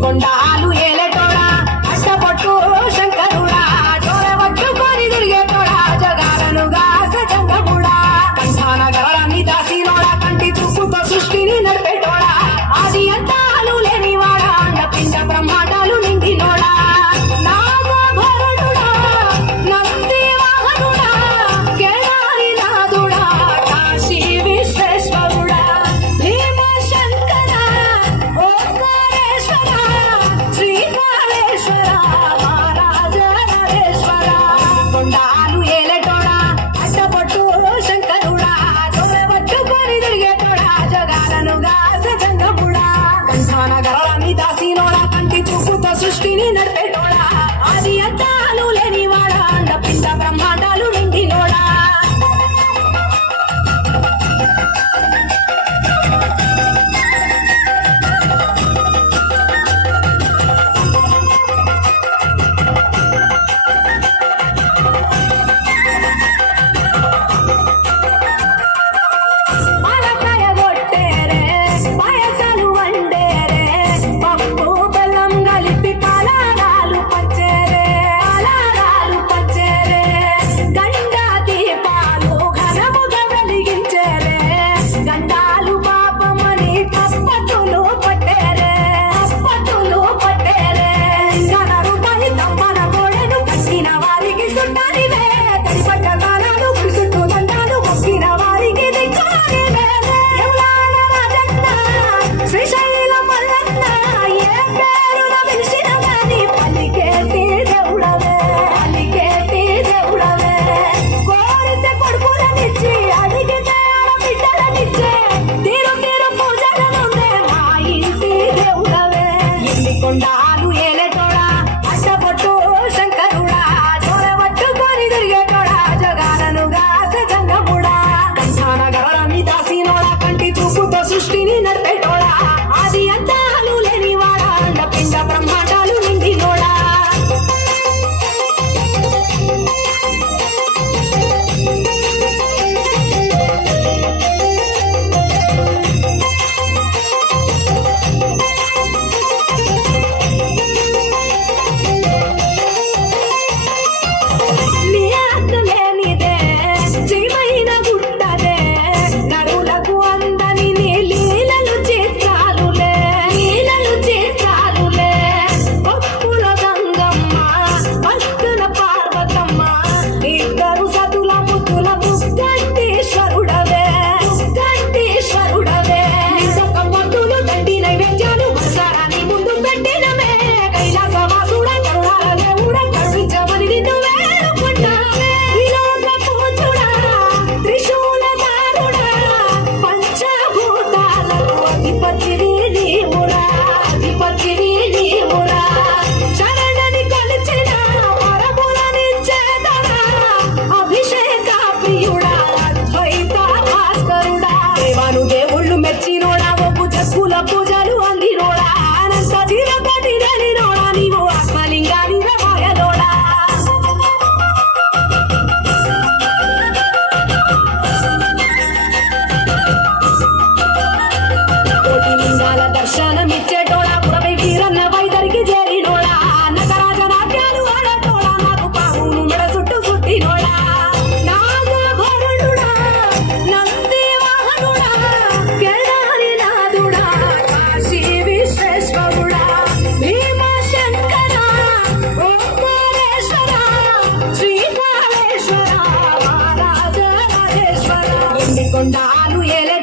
కొండాలు ఏలేటోడా అట్టపట్టు శంకరుడా చోరవట్టుకొని తిరిగేటోడా జగాలను గాస చంద్రముడా కంఠాన గరళాన్ని దాసినోడా కంటి చూపుతో సృష్టిని నడిపేటోడా ఆది అంతాలు లేనివాడా అండ పిండ బ్రహ్మాండాలు నిండినోడా నాగభరణుడా నంది వాహనుడా కేదారి నాథుడా కాశీ విశ్వేశ్వరుడా భీమ శంకర ఓంకారేశ్వర శ్రీకాళేశ్వర మహారాజరాజేశ్వర కొండాలు ఏలేటోడా అట్టపట్టు శంకరుడా చొరవట్టుకొని తిరిగేటోడా జగాలను గాస చంద్రముడా కంఠాన గరళాన్ని దాసినోడా కంటి చూపుతో సృష్టిని నడిపేటోడా ఆది అంతాలు లేనివాడా అండ పిండ బ్రహ్మాండాలు నిండినోడా పాలకాయ కొట్టేరే పాయసాలు వండేరే పప్పు బెల్లం కలిపి పలారాలు పచ్చేరే గంగా దీపాలు ఘనముగా వెలిగించేరే గండాలు పాపమని తప్పతులు పట్టేరే గనరుపై తమ్మన గోడెను కట్టిన వారికి సుట్టానివే తడిపట్ట దానాలు చుట్టూ దండాలు మొక్కిన వారికి దిక్కునివే యములాల రాజన్న శ్రీశైల మల్లన్న ఏ పేరున పిలిచిన గాని పలికేటి దేవుడవే కోరితే కొడుకులనిచ్చి అడిగితే ఆడబిడ్డలనిచ్చే తీరు పూజలనుందే మా ఇంటి దేవుడవే ఎన్ని కొండాలు ఏలేటోడా అట్టపట్టు శంకరుడా చొరవట్టుకొని తిరిగేటోడా జగాలను గాస చంద్రముడా కంఠాన గరళాన్ని దాసినోడా కంటి చూపుతో సృష్టిని నడిపేటోడా ఆది అంతాలు లేనివాడా అండ పిండ బ్రహ్మాండాలు నిండినోడా నీ ఆజ్ఞ లేనిదే జీవైన గుట్టదే నరులకు అందని నీ లీలలు చిత్రాలులే పప్పుల గంగమ్మ భక్తుల పార్వతమ్మ ఇద్దరు సతుల ముద్దుల ముక్కంటీశ్వరుడవే నిందొక మందులు దండి నైవేద్యాలు మనసారాన్ని ముందు పెట్టినవే కైలాసవాసుడ కరుణాల దేవుడ కరుణించమని నిన్ను వేడుకుంటావే విలోక పూజుడా త్రిశూలధారుడా పంచభూతాలకు అధిపతివి నీవురా శరణని కొలిచిన వరములనిచ్చేదడా అభిషేక ప్రియుడా అద్వైత భాస్కరుడా దేవాను దేవుళ్ళు మెచ్చినోడా ఒప్పు జక్కుల పూజలు అందినోడా అనంత జీవపతి రనినోడా నీవు ఆత్మలింగాని రమాయలోడా కోటి లింగాల దర్శనమిచ్చేటోడా పురపై వీరన్న వైదరికి చేరినోడా నగరాజ నాట్యాలు ఆడటోడా నాకు పామును మెడ చుట్టూ చుట్టినోడా నాగభరణుడా నంది వాహనుడా కేదారి నాథుడా కాశీ విశ్వేశ్వరుడా భీమ శంకర ఓంకారేశ్వర శ్రీకాళేశ్వర మహారాజరాజేశ్వర ఎన్ని కొండాలు ఏలే